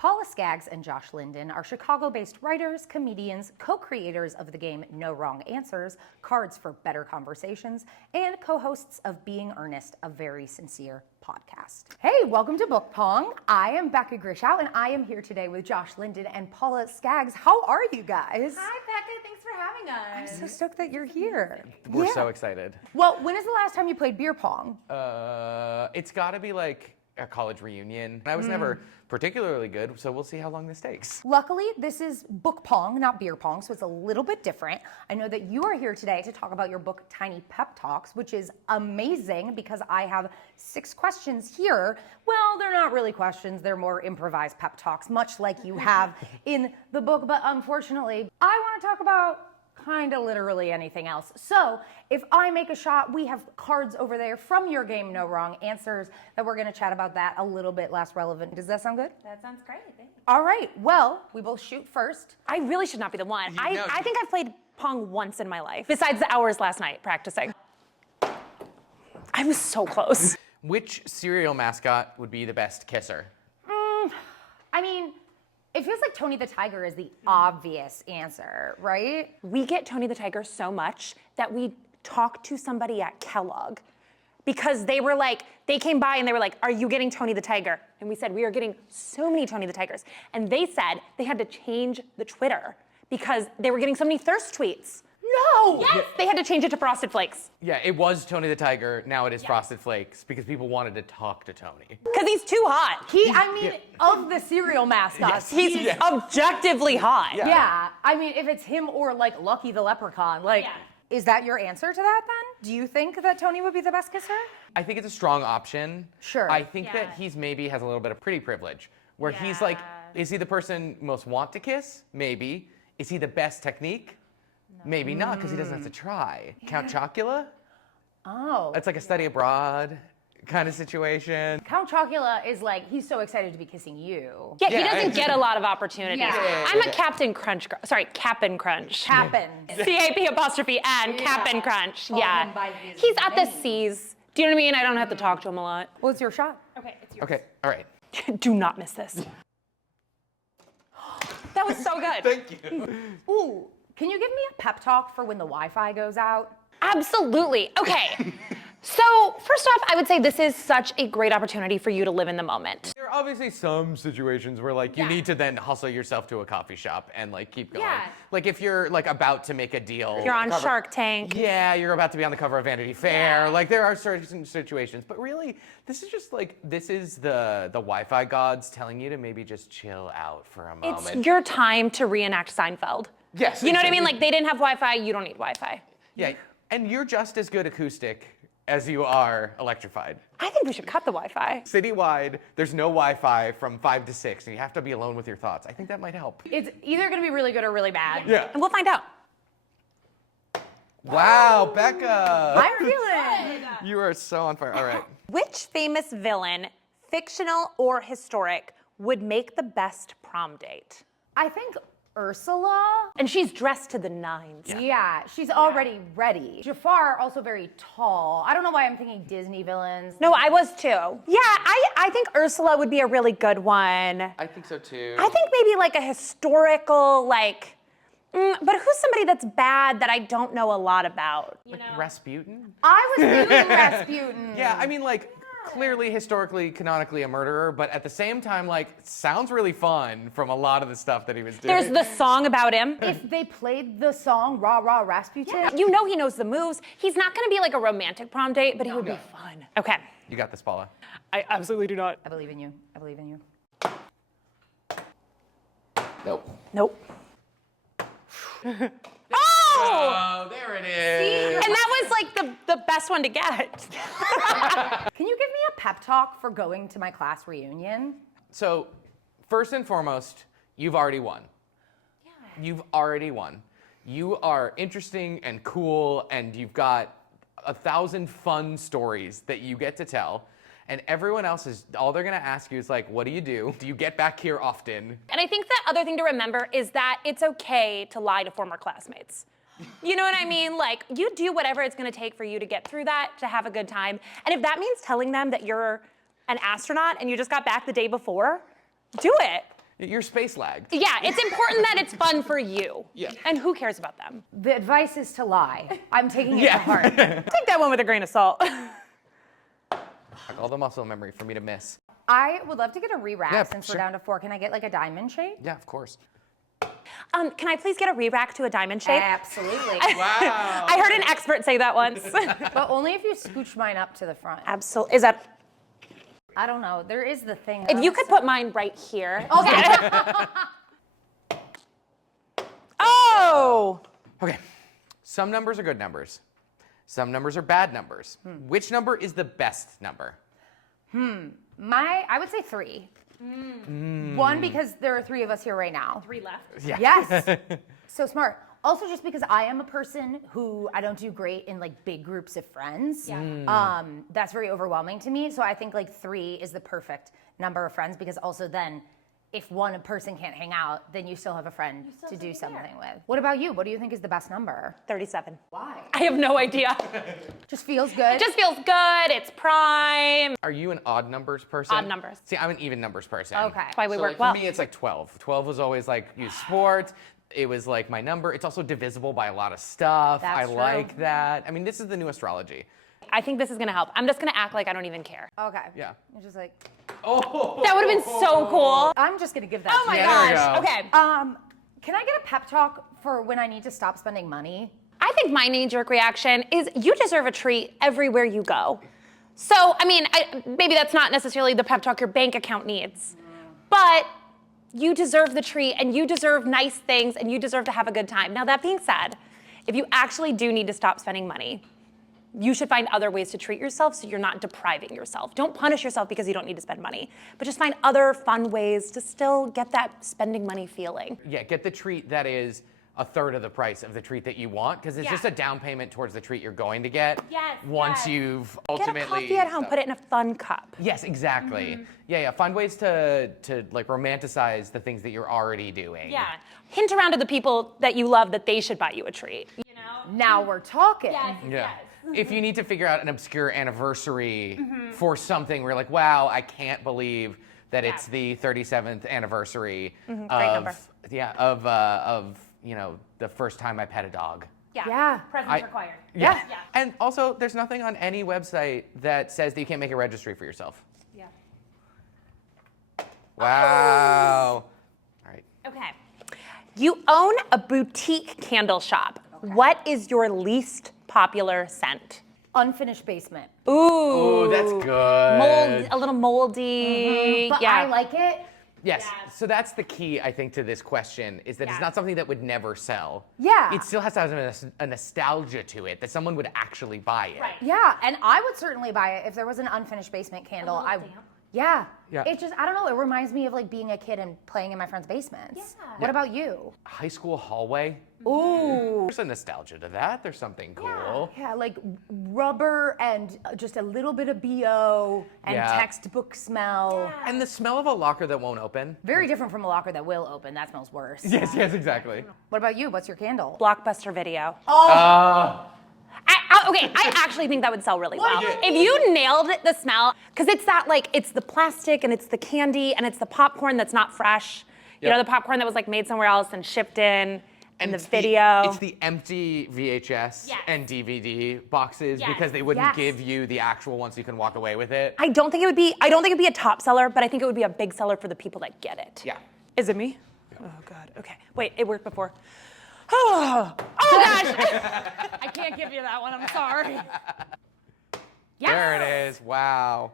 Paula Skaggs and Josh Linden are Chicago-based writers, comedians, co-creators of the game No Wrong Answers, Cards for Better Conversations, and co-hosts of Being Earnest, a Very Sincere podcast. Hey, welcome to Book Pong. I am Becca Grishow, and I am here today with Josh Linden and Paula Skaggs. How are you guys? Hi, Becca. Thanks for having us. I'm so stoked that you're here. We're so excited. Well, when is the last time you played beer pong? It's got to be like a college reunion. I was never particularly good, so we'll see how long this takes. Luckily, this is book pong, not beer pong, so it's a little bit different. I know that you are here today to talk about your book, Tiny Pep Talks, which is amazing because I have 6 questions here. Well, they're not really questions, they're more improvised pep talks, much like you have in the book, but unfortunately, I want to talk about kind of literally anything else. So if I make a shot, we have cards over there from your game, No Wrong Answers, that we're going to chat about that a little bit less relevant. Does that sound good? That sounds great. Thanks. All right. Well, we both shoot first. I really should not be the one. No, I think I've played Pong once in my life, besides the hours last night practicing. I was so close. Which cereal mascot would be the best kisser? I mean, it feels like Tony the Tiger is the obvious answer, right? We get Tony the Tiger so much that we talked to somebody at Kellogg because they came by and they were like, are you getting Tony the Tiger? And we said, we are getting so many Tony the Tigers. And they said they had to change the Twitter because they were getting so many thirst tweets. No! Yes, they had to change it to Frosted Flakes. Yeah, it was Tony the Tiger, now it is Frosted Flakes, because people wanted to talk to Tony. Because he's too hot. Of the cereal mascots, He's objectively hot. yeah. I mean, if it's him or like Lucky the Leprechaun, is that your answer to that then? Do you think that Tony would be the best kisser? I think it's a strong option. Sure. I think that he's maybe has a little bit of pretty privilege, where he's like, is he the person most want to kiss? Maybe. Is he the best technique? Maybe not, because he doesn't have to try. Count Chocula? Oh. It's like a study abroad kind of situation. Count Chocula is like, he's so excited to be kissing you. Yeah, he doesn't get a lot of opportunities. Yeah. I'm a Captain Crunch girl. Sorry, Cap'n Crunch. Cap'n. CAP''N, Cap'n Crunch. Call Yeah. him by his He's at the name. C's. Do you know what I mean? I don't have to talk to him a lot. Well, it's your shot. Okay, it's yours. Okay, all right. Do not miss this. That was so good. Thank you. Ooh, can you give me a pep talk for when the Wi-Fi goes out? Absolutely. Okay. So first off, I would say this is such a great opportunity for you to live in the moment. There are obviously some situations where like you need to then hustle yourself to a coffee shop and like keep going. Yeah. Like if you're like about to make a deal. You're on Shark Tank. Yeah, you're about to be on the cover of Vanity Fair. Like there are certain situations, but really this is just like, this is the Wi-Fi gods telling you to maybe just chill out for a moment. It's your time to reenact Seinfeld. Yes. You know what I mean? exactly. Like they didn't have Wi-Fi, you don't need Wi-Fi. Yeah, and you're just as good acoustic as you are electrified. I think we should cut the Wi-Fi. Citywide, there's no Wi-Fi from 5 to 6, and you have to be alone with your thoughts. I think that might help. It's either gonna be really good or really bad. Yeah. And we'll find out. Wow, Becca. I'm feeling. You are so on fire. All right. Which famous villain, fictional or historic, would make the best prom date? I think Ursula. And she's dressed to the nines. Yeah, she's already ready. Jafar, also very tall. I don't know why I'm thinking Disney villains. No, I was too. Yeah, I think Ursula would be a really good one. I think so too. I think maybe like a historical, like, but who's somebody that's bad that I don't know a lot about? Like Rasputin? I was thinking Rasputin. Yeah, I mean like clearly historically canonically a murderer, but at the same time like sounds really fun from a lot of the stuff that he was doing. There's the song about him. If they played the song Rah Rah Rasputin. You know he knows the moves. He's not gonna be like a romantic prom date, but he would be fun. Okay. You got this, Paula. I absolutely do not. I believe in you. I believe in you. Nope. Oh! Oh, there it is. And that was like the best one to get. Can you give me a pep talk for going to my class reunion? So, first and foremost, you've already won. Yeah. You've already won. You are interesting and cool, and you've got 1,000 fun stories that you get to tell. And everyone else is, all they're gonna ask you is like, what do you do? Do you get back here often? And I think the other thing to remember is that it's okay to lie to former classmates. You know what I mean? Like, you do whatever it's gonna take for you to get through that, to have a good time. And if that means telling them that you're an astronaut and you just got back the day before, do it. You're space lagged. Yeah, it's important that it's fun for you. Yeah. And who cares about them? The advice is to lie. I'm taking it to heart. Take that one with a grain of salt. All the muscle memory for me to miss. I would love to get a re-rack Yeah, since sure. we're down to 4. Can I get like a diamond shape? Yeah, of course. Can I please get a re-rack to a diamond shape? Absolutely. Wow. I heard an expert say that once. But only if you scooch mine up to the front. Absolutely. Is that? I don't know. There is the thing. If you could put mine right here. Okay. Oh. Okay. Some numbers are good numbers. Some numbers are bad numbers. Which number is the best number? I would say 3. 1, because there are 3 of us here right now. 3 left. Yeah. Yes. So smart. Also, just because I am a person who I don't do great in like big groups of friends. Yeah. That's very overwhelming to me. So I think like 3 is the perfect number of friends, because also then if one person can't hang out, then you still have a friend to do something with. What about you? What do you think is the best number? 37. Why? I have no idea. Just feels good. It just feels good. It's prime. Are you an odd numbers person? Odd numbers. See, I'm an even numbers person. Okay. That's why we So work like, well. For me, it's like 12. 12 was always like use sports. It was like my number. It's also divisible by a lot of stuff. That's I true. like that. I mean, this is the new astrology. I think this is gonna help. I'm just gonna act like I don't even care. Okay. Yeah. You're just like, Oh. That would have been so cool. I'm just gonna give that Oh to my you. there we gosh. go. Okay. Can I get a pep talk for when I need to stop spending money? I think my knee-jerk reaction is you deserve a treat everywhere you go. So, I mean, maybe that's not necessarily the pep talk your bank account needs, but you deserve the treat and you deserve nice things and you deserve to have a good time. Now, that being said, if you actually do need to stop spending money, you should find other ways to treat yourself so you're not depriving yourself. Don't punish yourself because you don't need to spend money, but just find other fun ways to still get that spending money feeling. Yeah, get the treat that is a third of the price of the treat that you want, because it's Yeah. just a down payment towards the treat you're going to get. Yes, Once yes. you've Get a ultimately. coffee at home, put it in a fun cup. Yes, exactly. Yeah. Find ways to like romanticize the things that you're already doing. Yeah. Hint around to the people that you love that they should buy you a treat. You know? Now we're talking. Yeah. If you need to figure out an obscure anniversary for something where you're like, wow, I can't believe that it's the 37th anniversary Great of number. of you know, the first time I pet a dog. Yeah. Presents required. Yeah. And also, there's nothing on any website that says that you can't make a registry for yourself. Yeah. Wow. All right. Okay. You own a boutique candle shop. What is your least popular scent? Unfinished basement. Ooh. Oh, that's good. Mold, a little moldy. But yeah. I like it. Yes. So that's the key, I think, to this question is that it's Yeah. not something that would never sell. Yeah. It still has to have a nostalgia to it that someone would actually buy it. Right. Yeah, and I would certainly buy it if there was an unfinished basement candle. little damp. Yeah. Yeah. It just, I don't know, it reminds me of like being a kid and playing in my friends' basements. Yeah. What about you? High school hallway. Ooh. There's a nostalgia to that. There's something cool. Yeah, like rubber and just a little bit of BO and Yeah. textbook smell. And the smell of a locker that won't open. Very different from a locker that will open. That smells worse. Yes, exactly. What about you? What's your candle? Blockbuster Video. Okay, I actually think that would sell really well. Yeah. If you nailed the smell, because it's that like, it's the plastic and it's the candy and it's the popcorn that's not fresh. You Yep. know, the popcorn that was like made somewhere else and shipped in. And the it's video. It's the empty VHS Yes. and DVD boxes Yes. because they wouldn't Yes. give you the actual ones so you can walk away with it. I don't think it'd be a top seller, but I think it would be a big seller for the people that get it. Yeah. Is it me? Oh God. Okay. Wait, it worked before. Oh gosh. I can't give you that one. I'm sorry. Yes. There it is. Wow.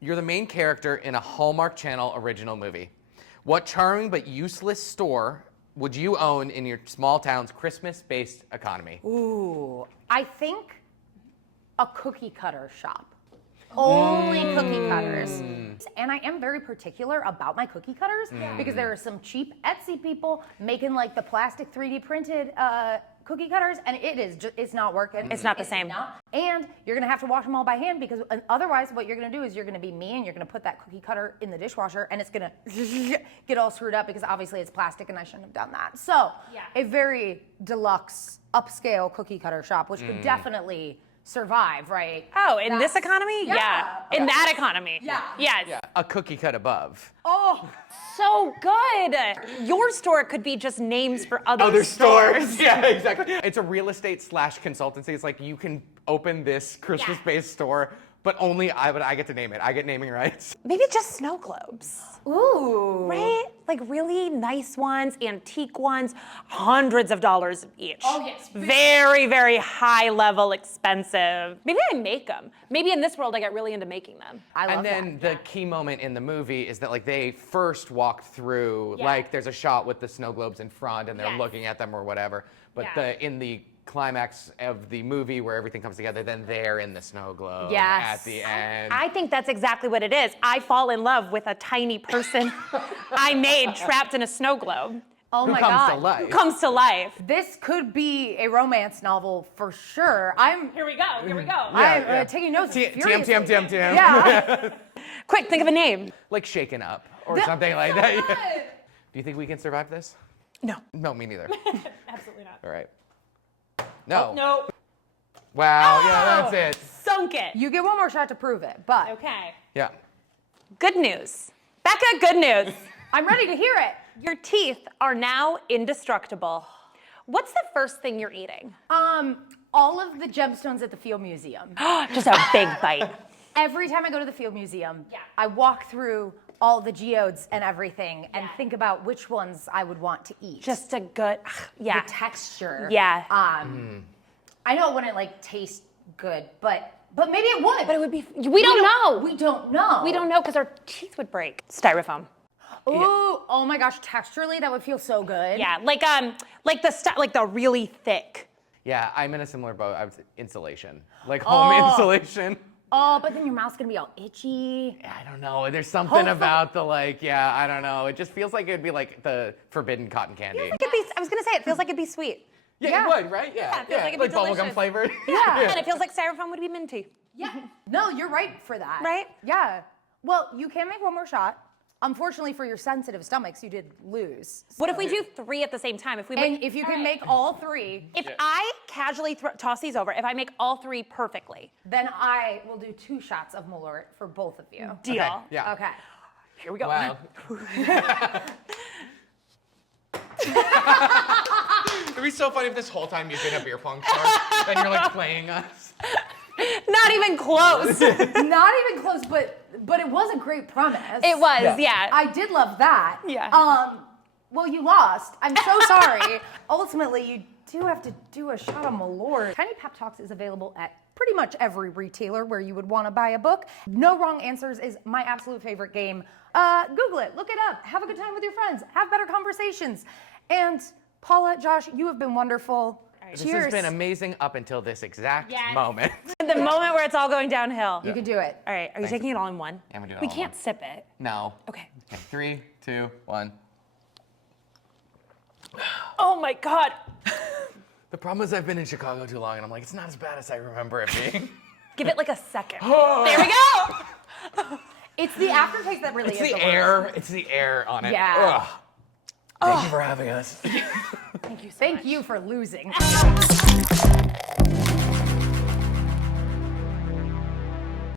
You're the main character in a Hallmark Channel original movie. What charming but useless store would you own in your small town's Christmas-based economy? Ooh, I think a cookie cutter shop. Only cookie cutters. And I am very particular about my cookie cutters because there are some cheap Etsy people making like the plastic 3D printed cookie cutters, and it's not working. It's not the same. Not. And you're gonna have to wash them all by hand because otherwise what you're gonna do is you're gonna be me and you're gonna put that cookie cutter in the dishwasher and it's gonna get all screwed up because obviously it's plastic and I shouldn't have done that. So Yeah. a very deluxe, upscale cookie cutter shop, which could definitely survive, right? Oh, in this economy? Yeah. In that economy? Yeah. Yes. Yeah, a cookie cut above. Oh, So good. Your store could be just names for other stores. Yeah, exactly. It's a real estate / consultancy. It's like you can open this Christmas-based store, but only I get to name it. I get naming rights. Maybe just snow globes. ooh. Right? Like really nice ones, antique ones, hundreds of dollars each. Oh, yes. Very, very high level expensive. Maybe I make them. Maybe in this world I get really into making them. I love And then that. the key moment in the movie is that like they first walked through, Yeah. like there's a shot with the snow globes in front and they're Yes. looking at them or whatever. But Yeah. in the climax of the movie where everything comes together, then they're in the snow globe Yes. at the end. I think that's exactly what it is. I fall in love with a tiny person I made trapped in a snow globe. Oh Who my comes God. to life. Who comes to life. This could be a romance novel for sure. I'm Here we go. Here we go. Yeah. taking notes. TM. furiously. Yeah. Quick, think of a name. Like shaken up or something like that. Yeah. Good. Do you think we can survive this? No. No, me neither. Absolutely not. All right. No. No. Wow. Yeah, that's it. Sunk it. You get one more shot to prove it, but Okay. Yeah. Good news. Becca, good news. I'm ready to hear it. Your teeth are now indestructible. What's the first thing you're eating? All of the gemstones at the Field Museum. Just a big bite. Every time I go to the Field Museum, Yeah. I walk through all the geodes and everything and Yeah. think about which ones I would want to eat. Just a good, yeah. the texture. Yeah. I know it wouldn't like taste good, but maybe it would. But it would be, we don't know. We don't know. We don't know because our teeth would break. Styrofoam. Ooh, oh my gosh, texturally that would feel so good. Yeah, like the really thick. Yeah, I'm in a similar boat. I was insulation, like home insulation. Oh, but then your mouth's gonna be all itchy. I don't know. There's something Hopefully- about the like. Yeah, I don't know. It just feels like it'd be like the forbidden cotton candy. I was gonna say, it feels like it'd be sweet. Yeah, Yeah. it would, right? Yeah, it feels like it'd be bubblegum delicious. flavored. Yeah. And it feels like styrofoam would be minty. Yeah. No, you're right for that. Right? Yeah. Well, you can make one more shot. Unfortunately for your sensitive stomachs, you did lose. What if we do 3 at the same time? If we And if you can make all 3, if I casually toss these over, if I make all 3 perfectly, then I will do 2 shots of Malort for both of you. deal. Okay, yeah. Okay. Here we go. Wow. It'd be so funny if this whole time you've been a beer pong star and you're like playing us. Not even close. Not even close, but it was a great premise. It was, yeah. I did love that. Yeah. Well, you lost. I'm so sorry. Ultimately, you do have to do a shot of Malort. Tiny Pep Talks is available at pretty much every retailer where you would want to buy a book. No Wrong Answers is my absolute favorite game. Google it, look it up, have a good time with your friends, have better conversations. And Paula, Josh, you have been wonderful. This Cheers. has been amazing up until this exact Yes. moment. The moment where it's all going downhill. You can do it. All right, are you taking it all in one? Yeah, I'm gonna do it We all in can't one. sip it. No. Okay. Okay, 3, 2, 1. Oh my God. The problem is I've been in Chicago too long, and I'm like, it's not as bad as I remember it being. Give it like a second. There we go. It's the aftertaste that really It's is the worst. air. It's the air on it. Yeah. Ugh. Thank you for having us. Thank you for losing.